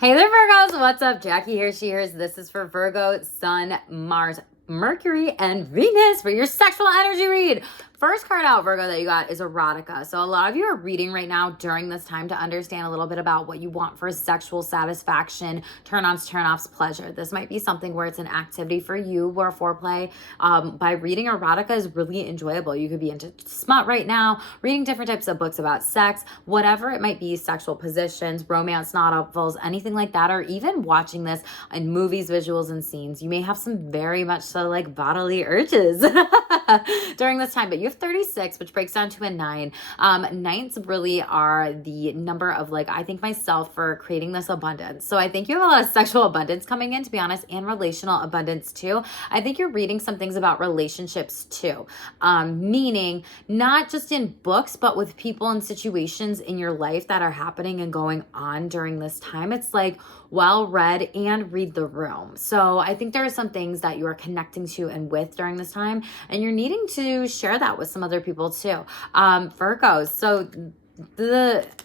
Hey there, Virgos. What's up? Jackie here, she here's. This is for Virgo, Sun, Mars, Mercury, and Venus for your sexual energy read. First card out, Virgo, that you got is erotica. So a lot of you are reading right now during this time to understand a little bit about what you want for sexual satisfaction, turn-ons, turn-offs, pleasure. This might be something where it's an activity for you where foreplay by reading erotica is really enjoyable. You could be into smut right now, reading different types of books about sex, whatever it might be, sexual positions, romance novels, anything like that, or even watching this in movies, visuals, and scenes. You may have some very much so like bodily urges during this time, but you have 36, which breaks down to a 9. Nines really are the number of, like, I thank myself for creating this abundance. So I think you have a lot of sexual abundance coming in, to be honest, and relational abundance too. I think you're reading some things about relationships too, meaning not just in books, but with people and situations in your life that are happening and going on during this time. It's like well read and read the room. So I think there are some things that you are connecting to and with during this time, and you're needing to share that with some other people too. Virgos, so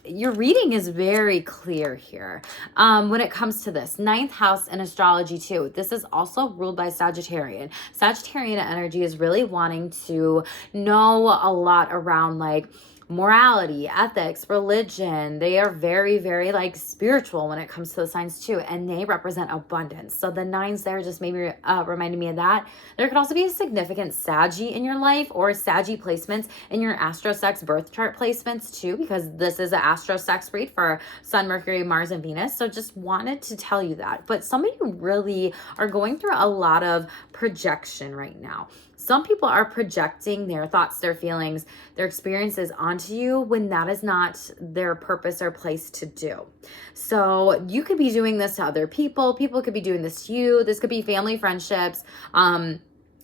your reading is very clear here when it comes to this ninth house in astrology too. This is also ruled by Sagittarian. Sagittarian energy is really wanting to know a lot around like morality, ethics, religion. They are very, very like spiritual when it comes to the signs too, and they represent abundance. So the nines there just maybe reminded me of that. There could also be a significant Saggy in your life or Saggy placements in your astro sex birth chart placements too, because this is an astro sex read for Sun, Mercury, Mars, and Venus. So just wanted to tell you that. But some of you really are going through a lot of projection right now. Some people are projecting their thoughts, their feelings, their experiences onto you when that is not their purpose or place to do. So you could be doing this to other people. People could be doing this to you. This could be family, friendships,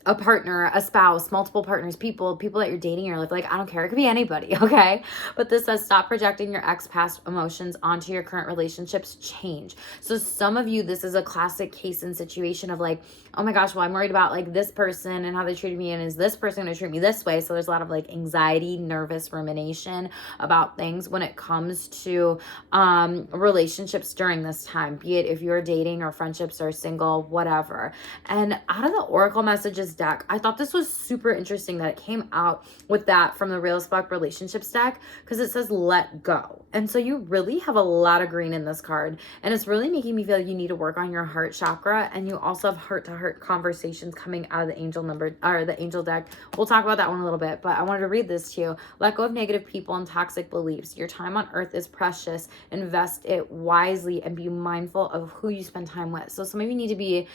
a partner, a spouse, multiple partners, people that you're dating in your life. Like, I don't care. It could be anybody, okay? But this says stop projecting your ex-past emotions onto your current relationships. Change. So some of you, this is a classic case and situation of like, oh my gosh, well, I'm worried about like this person and how they treated me, and is this person going to treat me this way? So there's a lot of like anxiety, nervous rumination about things when it comes to relationships during this time, be it if you're dating or friendships or single, whatever. And out of the Oracle messages deck, I thought this was super interesting that it came out with that from the Real as Fuck Relationships deck, because it says let go. And so you really have a lot of green in this card, and it's really making me feel you need to work on your heart chakra, and you also have heart-to-heart conversations coming out of the angel number or the angel deck. We'll talk about that one a little bit, but I wanted to read this to you. Let go of negative people and toxic beliefs. Your time on earth is precious. Invest it wisely and be mindful of who you spend time with. So some of you need to be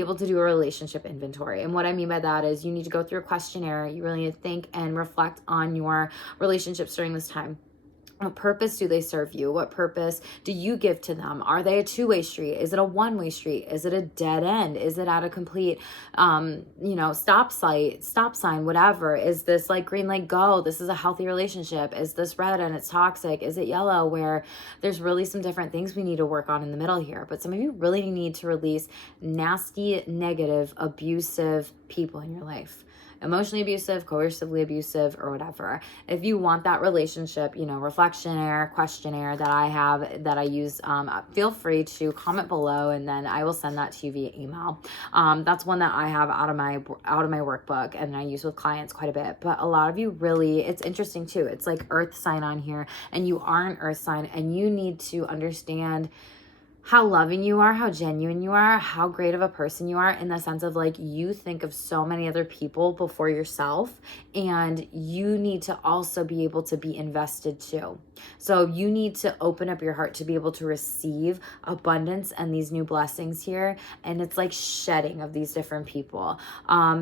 able to do a relationship inventory. And what I mean by that is you need to go through a questionnaire. You really need to think and reflect on your relationships during this time. What purpose do they serve you? What purpose do you give to them? Are they a two-way street? Is it a one-way street? Is it a dead end? Is it at a complete, stop sign, whatever? Is this like green light, go? This is a healthy relationship. Is this red and it's toxic? Is it yellow, where there's really some different things we need to work on in the middle here? But some of you really need to release nasty, negative, abusive people in your life. Emotionally abusive, coercively abusive, or whatever. If you want that relationship, reflectionnaire, questionnaire that I have, that I use, feel free to comment below, and then I will send that to you via email. That's one that I have out of my workbook, and I use with clients quite a bit. But a lot of you really, it's interesting too. It's like earth sign on here, and you are an earth sign, and you need to understand how loving you are, how genuine you are, how great of a person you are, in the sense of like you think of so many other people before yourself, and you need to also be able to be invested too. So you need to open up your heart to be able to receive abundance and these new blessings here. And it's like shedding of these different people.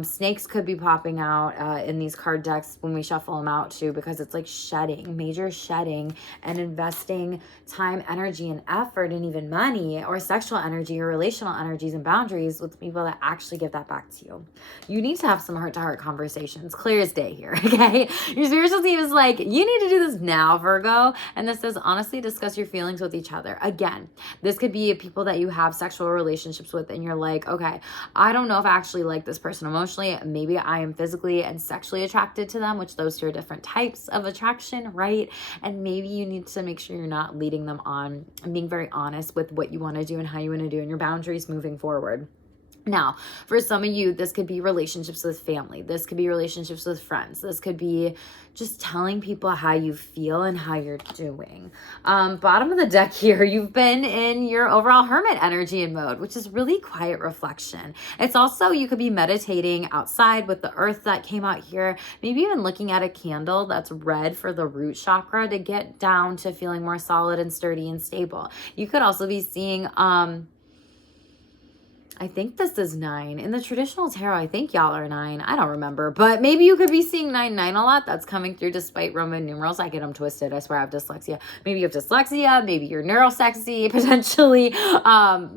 Snakes could be popping out in these card decks when we shuffle them out too, because it's like shedding, major shedding, and investing time, energy, and effort, and even money money or sexual energy or relational energies and boundaries with people that actually give that back to you. You need to have some heart-to-heart conversations. Clear as day here, okay? Your spiritual team is like, you need to do this now, Virgo. And this says, honestly, discuss your feelings with each other. Again, this could be people that you have sexual relationships with and you're like, okay, I don't know if I actually like this person emotionally. Maybe I am physically and sexually attracted to them, which those two are different types of attraction, right? And maybe you need to make sure you're not leading them on and being very honest with what you want to do and how you want to do and your boundaries moving forward. Now, for some of you, this could be relationships with family. This could be relationships with friends. This could be just telling people how you feel and how you're doing. Bottom of the deck here, you've been in your overall hermit energy and mode, which is really quiet reflection. It's also, you could be meditating outside with the earth that came out here, maybe even looking at a candle that's red for the root chakra to get down to feeling more solid and sturdy and stable. You could also be seeing, I think this is 9. In the traditional tarot, I think y'all are 9. I don't remember. But maybe you could be seeing 9 a lot. That's coming through despite Roman numerals. I get them twisted. I swear I have dyslexia. Maybe you have dyslexia. Maybe you're neurosexy, potentially.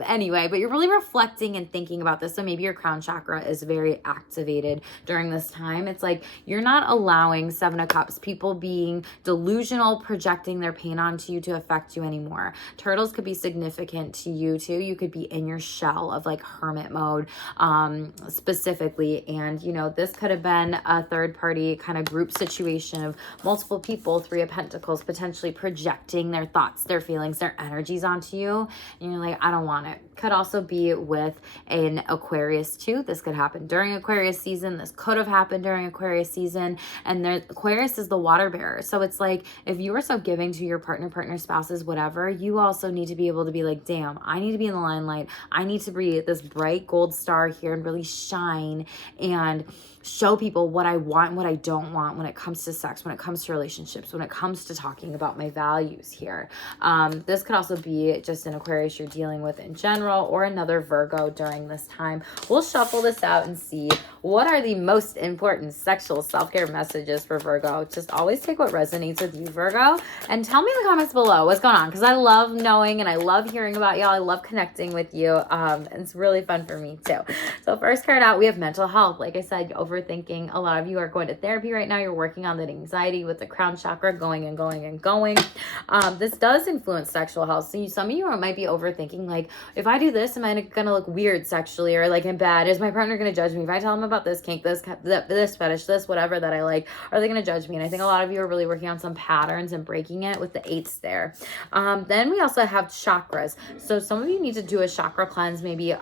Anyway, but you're really reflecting and thinking about this. So maybe your crown chakra is very activated during this time. It's like you're not allowing 7 of Cups, people being delusional, projecting their pain onto you to affect you anymore. Turtles could be significant to you too. You could be in your shell of like hermit mode specifically, and you know, this could have been a third party kind of group situation of multiple people, 3 of Pentacles, potentially projecting their thoughts, their feelings, their energies onto you, and you're like, I don't want it. Could also be with an Aquarius too. This could happen during Aquarius season. This could have happened during Aquarius season, and Aquarius is the water bearer. So it's like, if you are so giving to your partner, spouses, whatever, you also need to be able to be like, damn, I need to be in the limelight. I need to be this bright gold star here and really shine and show people what I want and what I don't want when it comes to sex, when it comes to relationships, when it comes to talking about my values here. This could also be just an Aquarius you're dealing with in general, or another Virgo during this time. We'll shuffle this out and see what are the most important sexual self-care messages for Virgo. Just always take what resonates with you, Virgo, and tell me in the comments below what's going on, because I love knowing and I love hearing about y'all. I love connecting with you. It's really fun for me too. So first card out, we have mental health. Like I said, overthinking. A lot of you are going to therapy right now. You're working on that anxiety with the crown chakra going and going and going. This does influence sexual health. So some of you might be overthinking, like, if I do this, am I gonna look weird sexually or like in bad? Is my partner gonna judge me? If I tell them about this kink, this fetish, this whatever that I like, are they gonna judge me? And I think a lot of you are really working on some patterns and breaking it with the 8s there. Then we also have chakras. So some of you need to do a chakra cleanse, maybe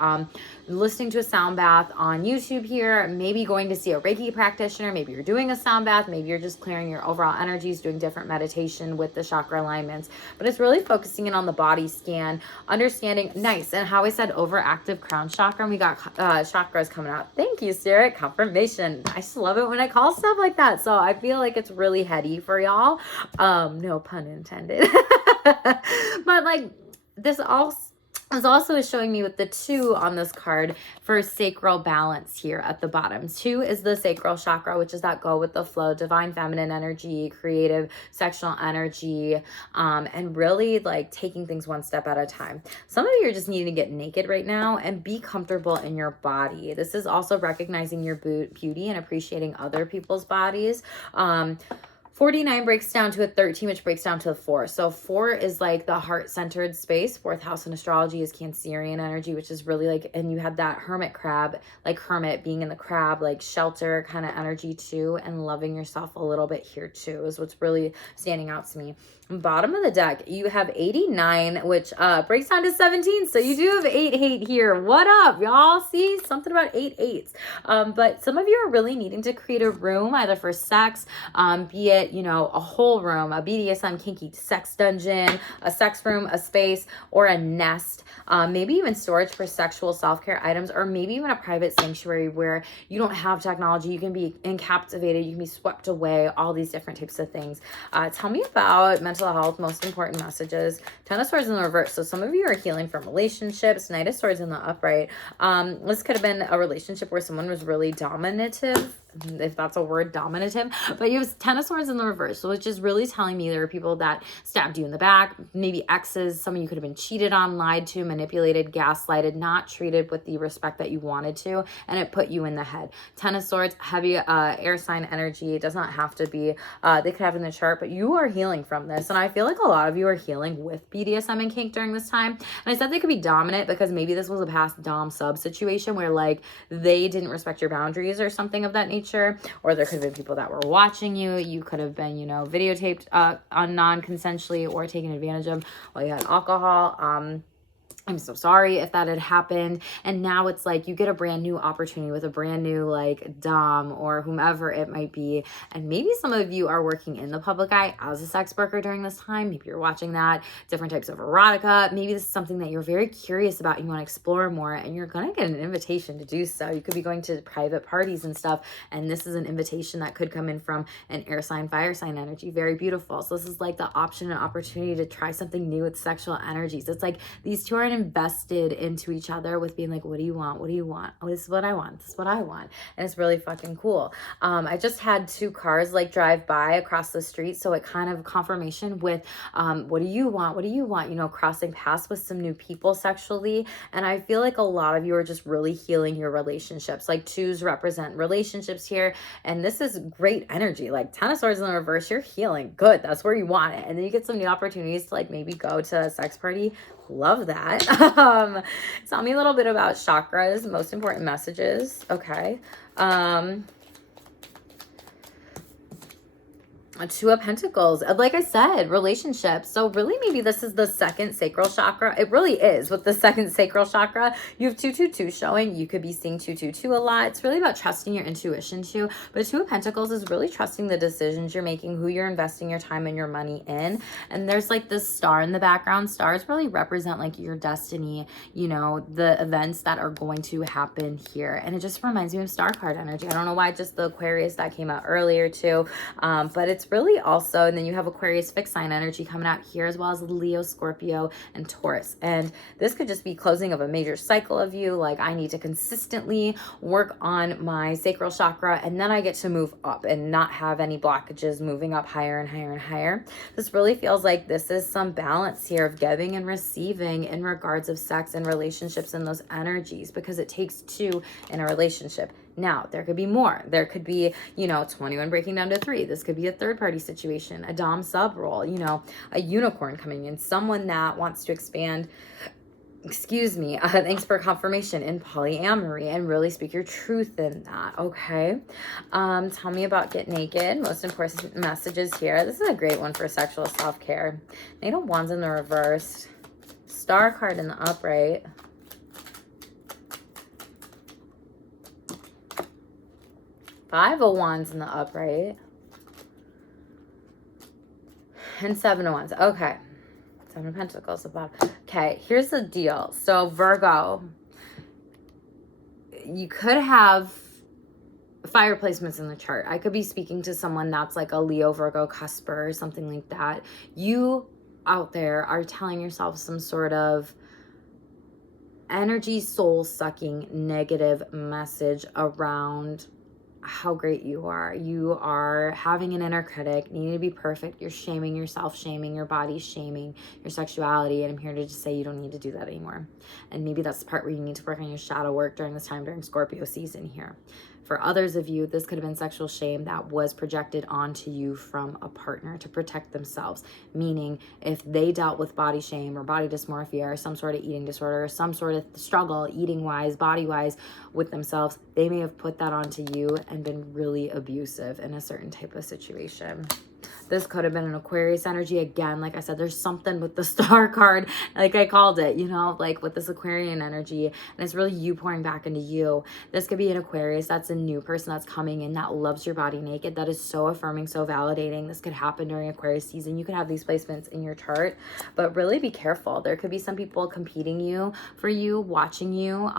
listening to a sound bath on YouTube here, maybe going to see a Reiki practitioner, maybe you're doing a sound bath, maybe you're just clearing your overall energies, doing different meditation with the chakra alignments. But it's really focusing in on the body scan, understanding, nice, and how I said overactive crown chakra, and we got chakras coming out. Thank you, Spirit, confirmation. I just love it when I call stuff like that. So I feel like it's really heady for y'all. No pun intended. But like, this also is showing me with the 2 on this card for sacral balance here at the bottom. 2 is the sacral chakra, which is that go with the flow, divine feminine energy, creative sexual energy, and really like taking things one step at a time. Some of you are just needing to get naked right now and be comfortable in your body. This is also recognizing your beauty and appreciating other people's bodies. 49 breaks down to a 13, which breaks down to a 4. So 4 is like the heart-centered space. 4th house in astrology is Cancerian energy, which is really like, and you have that hermit crab, like hermit being in the crab, like shelter kind of energy too, and loving yourself a little bit here too is what's really standing out to me. Bottom of the deck, you have 89, which breaks down to 17. So you do have 8 here. What up, y'all? See, something about 8 8s. But some of you are really needing to create a room either for sex, be it, you know, a whole room, a BDSM kinky sex dungeon, a sex room, a space, or a nest. Maybe even storage for sexual self-care items, or maybe even a private sanctuary where you don't have technology. You can be encapsulated, you can be swept away, all these different types of things. Tell me about mental health, most important messages. 10 of Swords in the reverse. So some of you are healing from relationships. Knight of Swords in the upright. This could have been a relationship where someone was really dominative if that's a word, dominative. But you have Ten of Swords in the reverse, so it's just really telling me there are people that stabbed you in the back, maybe exes, some of you could have been cheated on, lied to, manipulated, gaslighted, not treated with the respect that you wanted to, and it put you in the head. Ten of Swords, heavy air sign energy. It does not have to be, they could have in the chart, but you are healing from this. And I feel like a lot of you are healing with BDSM and kink during this time. And I said they could be dominant because maybe this was a past dom sub situation where like they didn't respect your boundaries or something of that nature, or there could have been people that were watching you. You could have been, you know, videotaped on non-consensually or taken advantage of while you had alcohol. I'm so sorry if that had happened. And now it's like you get a brand new opportunity with a brand new like dom or whomever it might be. And maybe some of you are working in the public eye as a sex worker during this time. Maybe you're watching that, different types of erotica. Maybe this is something that you're very curious about and you want to explore more, and you're going to get an invitation to do so. You could be going to private parties and stuff, and this is an invitation that could come in from an air sign, fire sign energy. Very beautiful. So this is like the option and opportunity to try something new with sexual energies. It's like these two are invested into each other with being like, what do you want? What do you want? Oh, this is what I want. This is what I want. And it's really fucking cool. I just had two cars like drive by across the street. So it kind of confirmation with, what do you want? What do you want? You know, crossing paths with some new people sexually. And I feel like a lot of you are just really healing your relationships. Like twos represent relationships here. And this is great energy. Like Ten of Swords in the reverse, you're healing. Good. That's where you want it. And then you get some new opportunities to like maybe go to a sex party. Love that. Tell me a little bit about chakras, most important messages. Okay. Two of Pentacles. Like I said, relationships. So really maybe this is the second sacral chakra. It really is with the second sacral chakra. You have 222 showing. You could be seeing 222 a lot. It's really about trusting your intuition too. But Two of Pentacles is really trusting the decisions you're making, who you're investing your time and your money in. And there's like this star in the background. Stars really represent like your destiny, you know, the events that are going to happen here. And it just reminds me of star card energy. I don't know why just the Aquarius that came out earlier too. But it's really also, and then you have Aquarius fixed sign energy coming out here, as well as Leo, Scorpio, and Taurus. And this could just be closing of a major cycle of you. Like I need to consistently work on my sacral chakra, and then I get to move up and not have any blockages moving up higher and higher and higher. This really feels like this is some balance here of giving and receiving in regards of sex and relationships and those energies, because it takes two in a relationship. Now, there could be more. There could be, you know, 21 breaking down to 3. This could be a third party situation, a dom sub role, you know, a unicorn coming in, someone that wants to expand, thanks for confirmation, in polyamory, and really speak your truth in that, okay? Tell me about Get Naked. Most important messages here. This is a great one for sexual self-care. Knight of Wands in the reverse. Star card in the upright. Five of Wands in the upright. And Seven of Wands. Okay. Seven of Pentacles above. Okay, here's the deal. So Virgo, you could have fire placements in the chart. I could be speaking to someone that's like a Leo, Virgo, cusper or something like that. You out there are telling yourself some sort of energy soul sucking negative message around how great you are. You are having an inner critic, needing to be perfect. You're shaming yourself, shaming your body, shaming your sexuality. And I'm here to just say you don't need to do that anymore. And maybe that's the part where you need to work on your shadow work during this time, during Scorpio season here. For others of you, this could have been sexual shame that was projected onto you from a partner to protect themselves. Meaning if they dealt with body shame or body dysmorphia or some sort of eating disorder or some sort of struggle eating-wise, body-wise with themselves, they may have put that onto you and been really abusive in a certain type of situation. This could have been an Aquarius energy. Again, like I said, there's something with the star card, like I called it, you know, like with this Aquarian energy. And it's really you pouring back into you. This could be an Aquarius. That's a new person that's coming in that loves your body naked. That is so affirming, so validating. This could happen during Aquarius season. You could have these placements in your chart, but really be careful. There could be some people competing for you, watching you,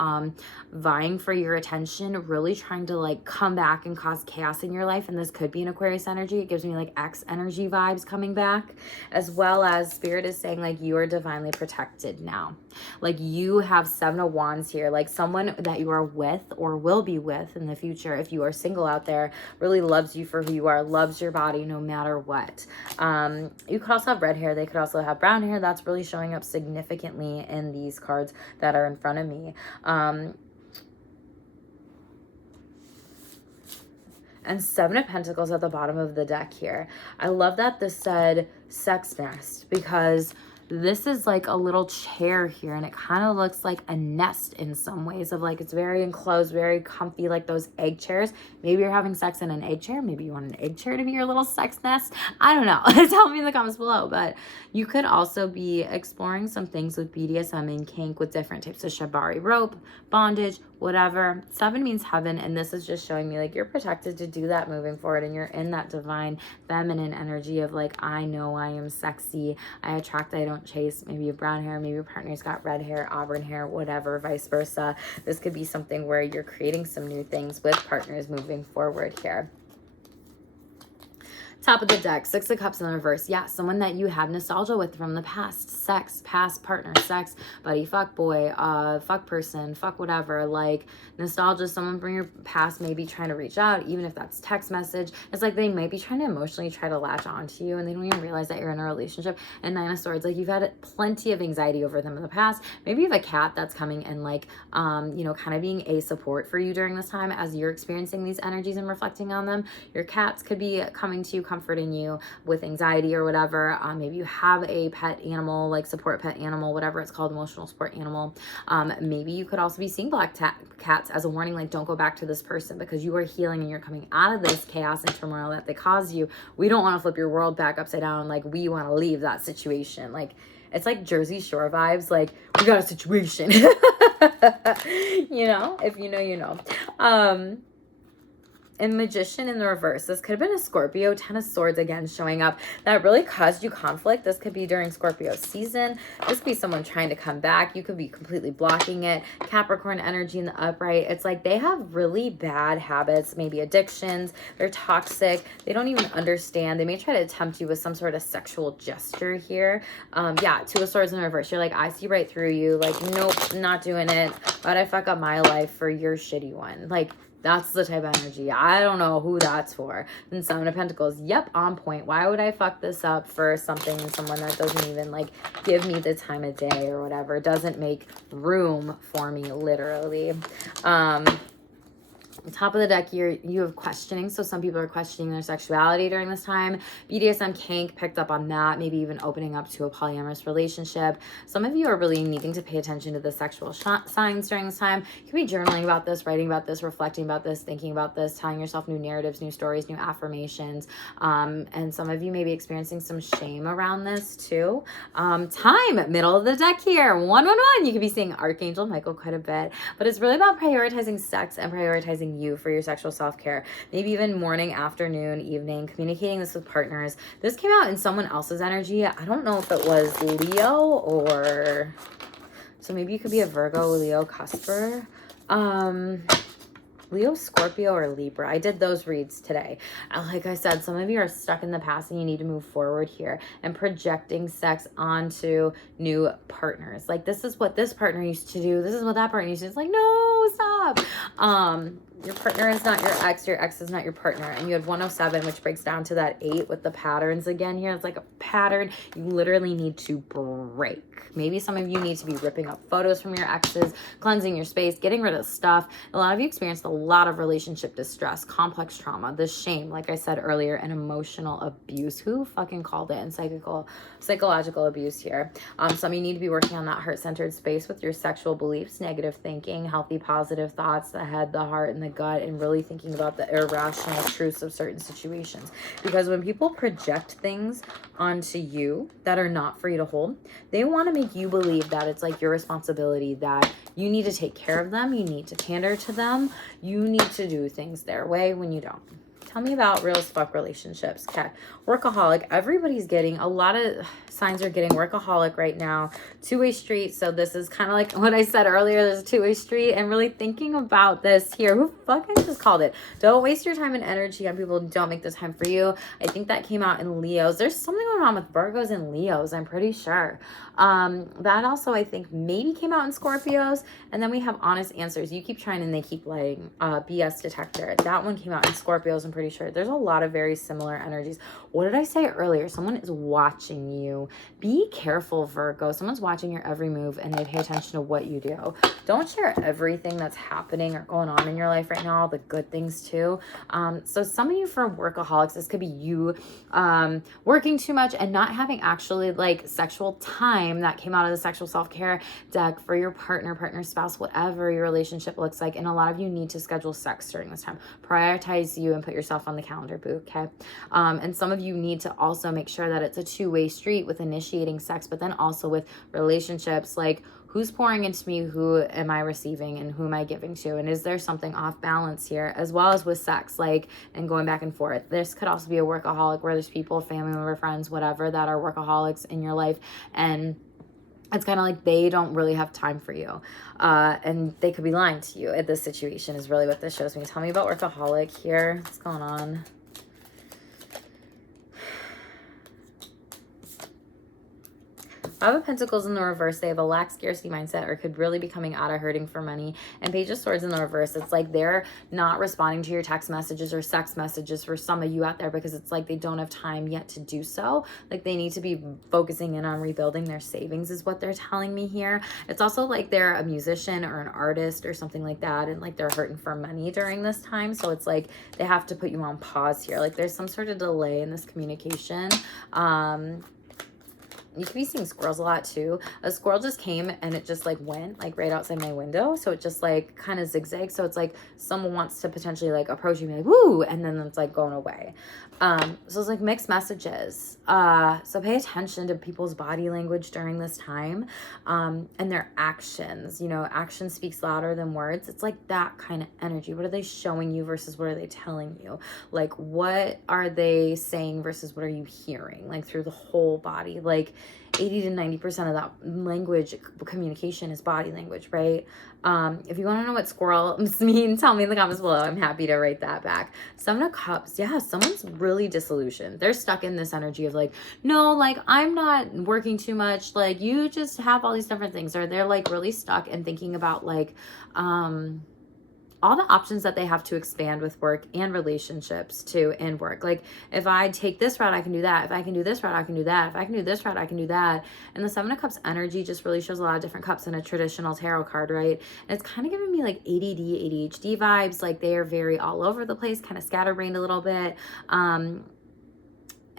vying for your attention, really trying to like come back and cause chaos in your life. And this could be an Aquarius energy. It gives me like X energy energy vibes coming back, as well as Spirit is saying like you are divinely protected now. Like you have 7 of Wands here, like someone that you are with or will be with in the future, if you are single out there, really loves you for who you are, loves your body no matter what. You could also have red hair. They could also have brown hair. That's really showing up significantly in these cards that are in front of me. And 7 of Pentacles at the bottom of the deck here. I love that this said sex nest, because this is like a little chair here, and it kind of looks like a nest in some ways, of like it's very enclosed, very comfy, like those egg chairs. Maybe you're having sex in an egg chair. Maybe you want an egg chair to be your little sex nest. I don't know. Tell me in the comments below. But you could also be exploring some things with BDSM and kink with different types of shibari rope, bondage, whatever. 7 means heaven, and this is just showing me like you're protected to do that moving forward, and you're in that divine feminine energy of like, I know I am sexy, I attract, I don't chase. Maybe you have brown hair, maybe your partner's got red hair, auburn hair, whatever, vice versa. This could be something where you're creating some new things with partners moving forward here. Top of the deck, 6 of Cups in the reverse. Yeah, someone that you had nostalgia with from the past. Sex, past partner, sex, buddy, fuck boy, fuck person, fuck whatever. Like nostalgia, someone from your past may be trying to reach out, even if that's text message. It's like they might be trying to emotionally try to latch onto you, and they don't even realize that you're in a relationship. And 9 of Swords, like you've had plenty of anxiety over them in the past. Maybe you have a cat that's coming and like, you know, kind of being a support for you during this time as you're experiencing these energies and reflecting on them. Your cats could be coming to you, comforting you with anxiety or whatever. Maybe you have a pet animal, like support pet animal, whatever it's called, emotional support animal. Maybe you could also be seeing black cats as a warning, like don't go back to this person because you are healing and you're coming out of this chaos and turmoil that they caused you. We don't want to flip your world back upside down. Like we want to leave that situation. Like it's like Jersey Shore vibes. Like we got a situation, you know, if you know, you know. And Magician in the reverse. This could have been a Scorpio. 10 of Swords again showing up. That really caused you conflict. This could be during Scorpio season. This could be someone trying to come back. You could be completely blocking it. Capricorn energy in the upright. It's like they have really bad habits, maybe addictions. They're toxic. They don't even understand. They may try to tempt you with some sort of sexual gesture here. Yeah, 2 of Swords in the reverse. You're like, I see right through you. Like, nope, not doing it. Why'd I fuck up my life for your shitty one? Like, that's the type of energy. I don't know who that's for. And 7 of Pentacles. Yep, on point. Why would I fuck this up for something and someone that doesn't even like give me the time of day or whatever? Doesn't make room for me, literally. Top of the deck, you have questioning. So some people are questioning their sexuality during this time. BDSM kink picked up on that, maybe even opening up to a polyamorous relationship. Some of you are really needing to pay attention to the sexual signs during this time. You can be journaling about this, writing about this, reflecting about this, thinking about this, telling yourself new narratives, new stories, new affirmations. And some of you may be experiencing some shame around this too. Time, middle of the deck here, 111. You could be seeing Archangel Michael quite a bit, but it's really about prioritizing sex and prioritizing you for your sexual self-care. Maybe even morning, afternoon, evening, communicating this with partners. This came out in someone else's energy. I don't know if it was Leo or... So maybe you could be a Virgo, Leo, Cusper. Leo, Scorpio, or Libra. I did those reads today. Like I said, some of you are stuck in the past and you need to move forward here and projecting sex onto new partners. Like this is what this partner used to do. This is what that partner used to do. It's like, no, stop. Your partner is not your ex is not your partner. And you had 107, which breaks down to that 8 with the patterns again here. It's like a pattern you literally need to break. Maybe some of you need to be ripping up photos from your exes, cleansing your space, getting rid of stuff. A lot of you experienced a lot of relationship distress, complex trauma, the shame, like I said earlier, and emotional abuse. Who fucking called it? And psychological abuse here. Some of you need to be working on that heart-centered space with your sexual beliefs, negative thinking, healthy, positive thoughts, the head, the heart, and the gut, and really thinking about the irrational truths of certain situations. Because when people project things onto you that are not for you to hold, they want to make you believe that it's like your responsibility, that you need to take care of them, you need to pander to them, you need to do things their way when you don't. Tell me about real as fuck relationships. Okay. Workaholic. Everybody's getting, a lot of signs are getting workaholic right now. Two-way street. So this is kind of like what I said earlier. There's a two-way street, and really thinking about this here. Who fucking just called it? Don't waste your time and energy on people who don't make the time for you. I think that came out in Leos. There's something going on with Virgos and Leos, I'm pretty sure. That also, I think, maybe came out in Scorpios. And then we have honest answers. You keep trying and they keep lying. BS detector. That one came out in Scorpios, I'm pretty sure. There's a lot of very similar energies. What did I say earlier? Someone is watching you. Be careful, Virgo. Someone's watching your every move and they pay attention to what you do. Don't share everything that's happening or going on in your life right now, all the good things too. So some of you, for workaholics, this could be you working too much and not having actually like sexual time. That came out of the sexual self-care deck for your partner, spouse, whatever your relationship looks like. And a lot of you need to schedule sex during this time. Prioritize you and put yourself on the calendar, boo, okay? And some of you need to also make sure that it's a two-way street with initiating sex, but then also with relationships, like who's pouring into me, who am I receiving, and who am I giving to? And is there something off balance here, as well as with sex, like, and going back and forth. This could also be a workaholic where there's people, family member, friends, whatever, that are workaholics in your life, and it's kind of like they don't really have time for you. And they could be lying to you. This situation is really what this shows me. Tell me about workaholic here. What's going on? Five of Pentacles in the reverse. They have a lack scarcity mindset, or could really be coming out of hurting for money. And Page of Swords in the reverse. It's like they're not responding to your text messages or sex messages for some of you out there, because it's like they don't have time yet to do so. Like they need to be focusing in on rebuilding their savings is what they're telling me here. It's also like they're a musician or an artist or something like that, and like they're hurting for money during this time. So it's like they have to put you on pause here. Like there's some sort of delay in this communication. You could be seeing squirrels a lot too. A squirrel just came and it just like went like right outside my window. So it just like kind of zigzags. So it's like someone wants to potentially like approach you and be like, woo, and then it's like going away. So it's like mixed messages. So pay attention to people's body language during this time, and their actions. You know, action speaks louder than words. It's like that kind of energy. What are they showing you versus what are they telling you? Like, what are they saying versus what are you hearing? Like through the whole body, like 80 to 90% of that language communication is body language, right? If you want to know what squirrels mean, tell me in the comments below. I'm happy to write that back. Seven of Cups. Yeah, someone's really disillusioned. They're stuck in this energy of like, no, like I'm not working too much. Like you just have all these different things. Or they're like really stuck and thinking about like, all the options that they have to expand with work and relationships too, and work. Like if I take this route, I can do that. If I can do this route, I can do that. If I can do this route, I can do that. And the Seven of Cups energy just really shows a lot of different cups in a traditional tarot card, right? And it's kind of giving me like ADD, ADHD vibes. Like they are very all over the place, kind of scatterbrained a little bit.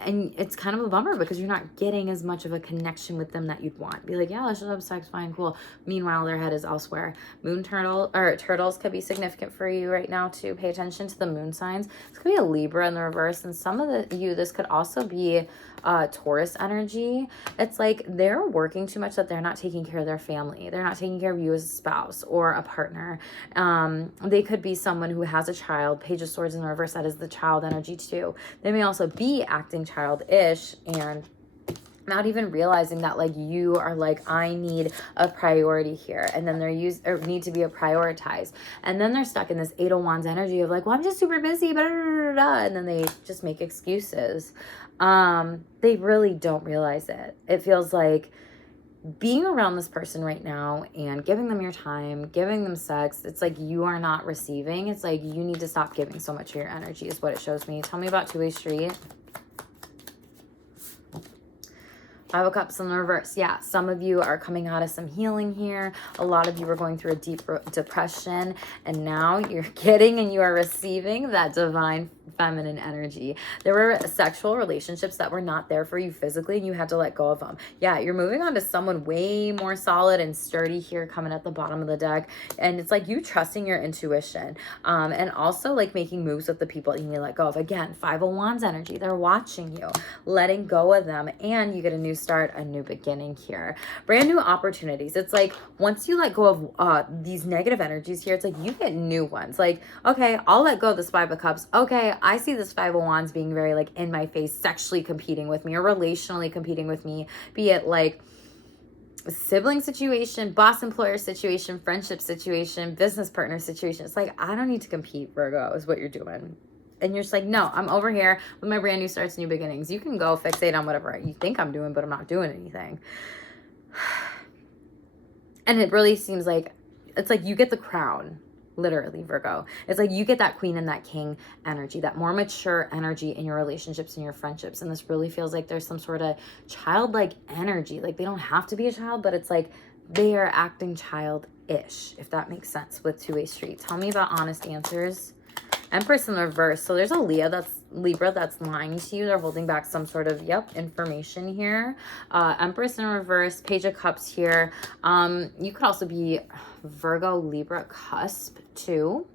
And it's kind of a bummer because you're not getting as much of a connection with them that you'd want. Be like, yeah, let's just have sex, fine, cool. Meanwhile, their head is elsewhere. Turtles could be significant for you right now too. Pay attention to the moon signs. This could be a Libra in the reverse. And some of this could also be Taurus energy. It's like they're working too much that they're not taking care of their family. They're not taking care of you as a spouse or a partner. They could be someone who has a child. Page of Swords in the reverse, that is the child energy too. They may also be acting childish and not even realizing that like you are like, I need a priority here, and then they're need to be a prioritized, and then they're stuck in this Eight of Wands energy of like, well, I'm just super busy, and then they just make excuses. They really don't realize it. It feels like being around this person right now and giving them your time, giving them sex, it's like you are not receiving. It's like you need to stop giving so much of your energy is what it shows me. Tell me about Two-Way Street. Five of Cups in the reverse. Yeah, some of you are coming out of some healing here. A lot of you were going through a deep depression, and now you're getting and you are receiving that divine feminine energy. There were sexual relationships that were not there for you physically, and you had to let go of them. Yeah, you're moving on to someone way more solid and sturdy here coming at the bottom of the deck, and it's like you trusting your intuition, and also like making moves with the people you need to let go of. Again, Five of Wands energy. They're watching you, letting go of them, and you get a new start, a new beginning here. Brand new opportunities. It's like once you let go of these negative energies here, it's like you get new ones. Like, okay, I'll let go of this Five of Cups. Okay, I see this Five of Wands being very like in my face, sexually competing with me or relationally competing with me, be it like a sibling situation, boss employer situation, friendship situation, business partner situation. It's like, I don't need to compete, Virgo, is what you're doing. And you're just like, no, I'm over here with my brand new starts, new beginnings. You can go fixate on whatever you think I'm doing, but I'm not doing anything. And it really seems like, it's like you get the crown, literally, Virgo. It's like you get that queen and that king energy, that more mature energy in your relationships and your friendships. And this really feels like there's some sort of childlike energy. Like they don't have to be a child, but it's like they are acting childish, if that makes sense, with two-way street. Tell me about honest answers. Empress in reverse. So there's a Libra that's lying to you. They're holding back some sort of, information here. Empress in reverse, Page of Cups here. You could also be Virgo, Libra, cusp too.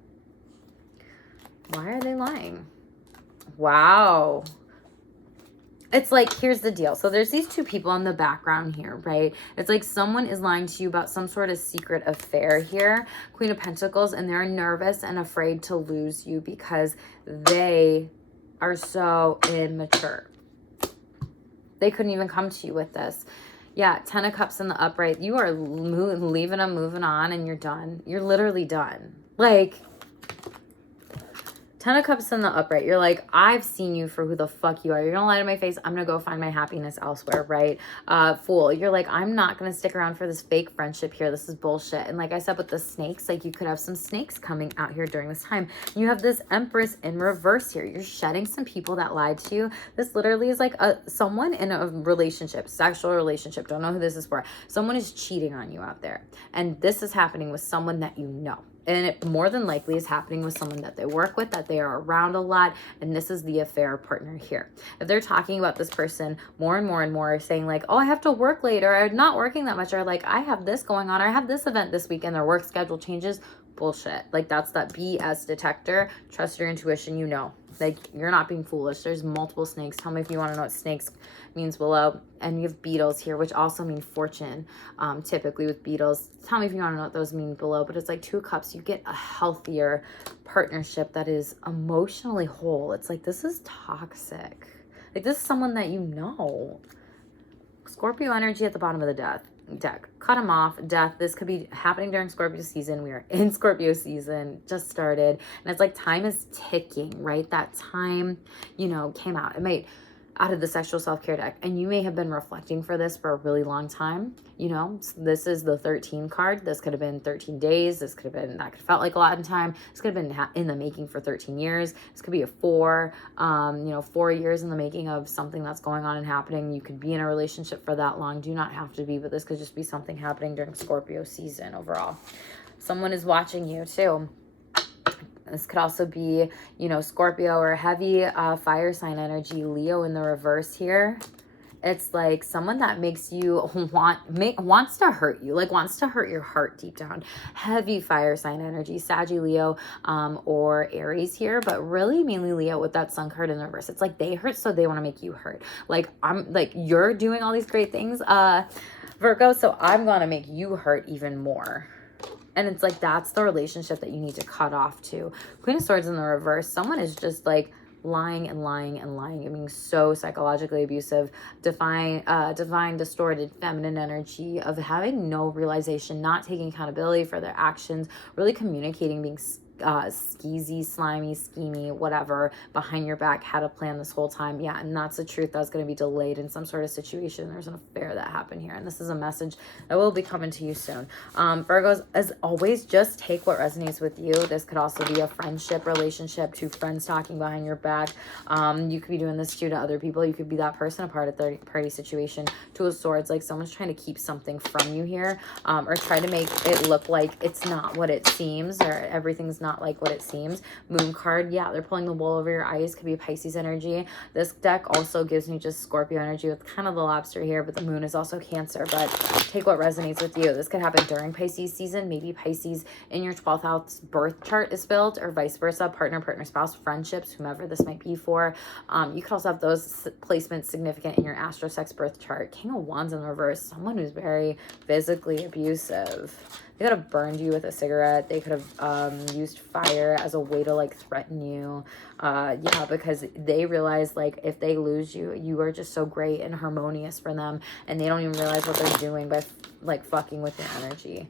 Why are they lying? Wow. It's like, here's the deal. So there's these two people in the background here, right? It's like someone is lying to you about some sort of secret affair here. Queen of Pentacles, and they're nervous and afraid to lose you because they are so immature. They couldn't even come to you with this. Yeah, 10 of Cups in the upright. You are leaving them, moving on, and you're done. You're literally done. Like, 10 of Cups in the upright. You're like, I've seen you for who the fuck you are. You're gonna lie to my face. I'm gonna go find my happiness elsewhere, right? Fool. You're like, I'm not gonna stick around for this fake friendship here. This is bullshit. And like I said with the snakes, like you could have some snakes coming out here during this time. You have this Empress in reverse here. You're shedding some people that lied to you. This literally is like someone in a relationship, sexual relationship. Don't know who this is for. Someone is cheating on you out there. And this is happening with someone that you know. And it more than likely is happening with someone that they work with, that they are around a lot. And this is the affair partner here. If they're talking about this person more and more and more, saying like, oh, I have to work later, I'm not working that much, or like, I have this going on, or I have this event this weekend, their work schedule changes. Bullshit. Like that's that BS detector. Trust your intuition, you know. Like you're not being foolish. There's multiple snakes. Tell me if you want to know what snakes means below. And you have beetles here, which also mean fortune, typically with beetles. Tell me if you want to know what those mean below. But it's like 2 cups. You get a healthier partnership that is emotionally whole. It's like, this is toxic. Like this is someone that you know. Scorpio energy at the bottom of the deck. Cut them off. Death. This could be happening during Scorpio season. We are in Scorpio season. Just started. And it's like time is ticking, right? That time, came out. It might out of the sexual self-care deck. And you may have been reflecting for this for a really long time. This is the 13 card. This could have been 13 days. This could have been, that could have felt like a lot in time. This could have been in the making for 13 years. This could be a 4 years in the making of something that's going on and happening. You could be in a relationship for that long. Do not have to be, but this could just be something happening during Scorpio season overall. Someone is watching you too. This could also be, Scorpio or heavy fire sign energy, Leo in the reverse here. It's like someone that makes you wants to hurt you, like wants to hurt your heart deep down. Heavy fire sign energy, Saggy, Leo, or Aries here, but really mainly Leo with that sun card in the reverse. It's like they hurt, so they want to make you hurt. Like you're doing all these great things, Virgo, so I'm going to make you hurt even more. And it's like, that's the relationship that you need to cut off to. Queen of Swords in the reverse. Someone is just like lying and lying and lying and being so psychologically abusive. Divine, distorted feminine energy of having no realization, not taking accountability for their actions, really communicating, being skeezy, slimy, schemy, whatever, behind your back, had a plan this whole time. Yeah, and that's the truth. That's going to be delayed in some sort of situation. There's an affair that happened here, and this is a message that will be coming to you soon. Virgos, as always, just take what resonates with you. This could also be a friendship relationship, 2 friends talking behind your back. You could be doing this too to other people. You could be that person, a part of third-party situation. 2 of Swords, like someone's trying to keep something from you here, or try to make it look like it's not what it seems, or everything's not like what it seems. Moon card, yeah, they're pulling the wool over your eyes. Could be Pisces energy. This deck also gives me just Scorpio energy with kind of the lobster here, but the moon is also Cancer. But take what resonates with you. This could happen during Pisces season. Maybe Pisces in your 12th house birth chart is filled, or vice versa, partner, spouse, friendships, whomever this might be for. You could also have those placements significant in your astro sex birth chart. King of Wands in reverse, someone who's very physically abusive. They could have burned you with a cigarette. They could have used fire as a way to like threaten you. Yeah, because they realize like if they lose you, you are just so great and harmonious for them, and they don't even realize what they're doing by like fucking with your energy.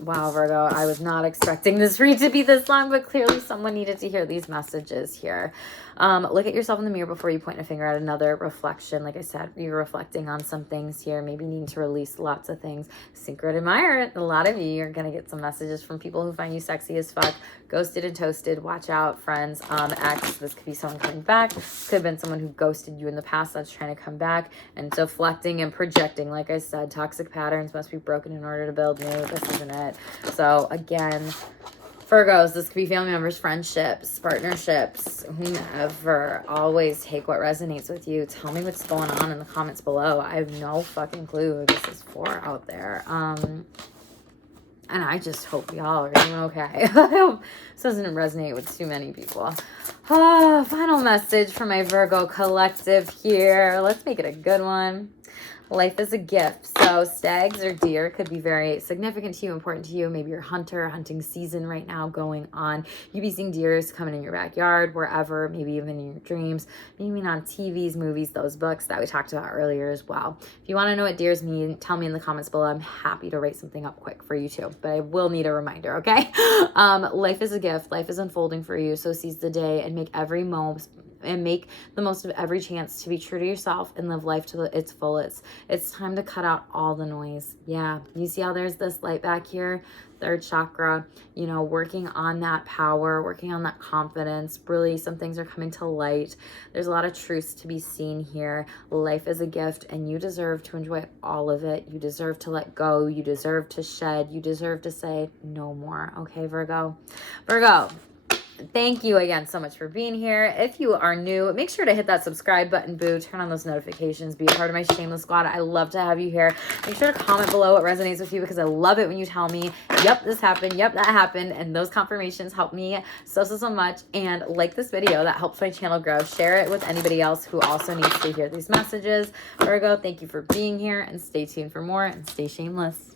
Wow, Virgo, I was not expecting this read to be this long, but clearly someone needed to hear these messages here. Look at yourself in the mirror before you point a finger at another. Reflection, like I said, you're reflecting on some things here, maybe needing to release lots of things. Sync, admire. A lot of you are going to get some messages from people who find you sexy as fuck. Ghosted and toasted. Watch out, friends. Ex, this could be someone coming back. This could have been someone who ghosted you in the past that's trying to come back. And deflecting and projecting, like I said, toxic patterns must be broken in order to build new. This isn't it. So again, Virgos, this could be family members, friendships, partnerships, whomever. Always take what resonates with you. Tell me what's going on in the comments below. I have no fucking clue who this is for out there. And I just hope y'all are doing okay. I hope this doesn't resonate with too many people. Final message for my Virgo collective here. Let's make it a good one. Life is a gift. So stags or deer could be very significant to you, important to you. Maybe you're hunting season right now going on. You be seeing deers coming in your backyard, wherever, maybe even in your dreams, maybe on TVs, movies, those books that we talked about earlier as well. If you want to know what deers mean, tell me in the comments below. I'm happy to write something up quick for you too, but I will need a reminder, okay? Life is a gift. Life is unfolding for you. So seize the day and make the most of every chance to be true to yourself and live life to its fullest. It's time to cut out all the noise. Yeah, you see how there's this light back here? Third chakra, you know, working on that power, working on that confidence. Really, some things are coming to light. There's a lot of truths to be seen here. Life is a gift, and you deserve to enjoy all of it. You deserve to let go. You deserve to shed. You deserve to say no more. Okay, Virgo? Virgo, thank you again so much for being here. If you are new, make sure to hit that subscribe button, boo. Turn on those notifications. Be a part of my Shameless squad. I love to have you here. Make sure to comment below what resonates with you, because I love it when you tell me, yep, this happened, yep, that happened. And those confirmations help me so much. And like this video, that helps my channel grow. Share it with anybody else who also needs to hear these messages. Virgo, thank you for being here, and stay tuned for more, and stay shameless.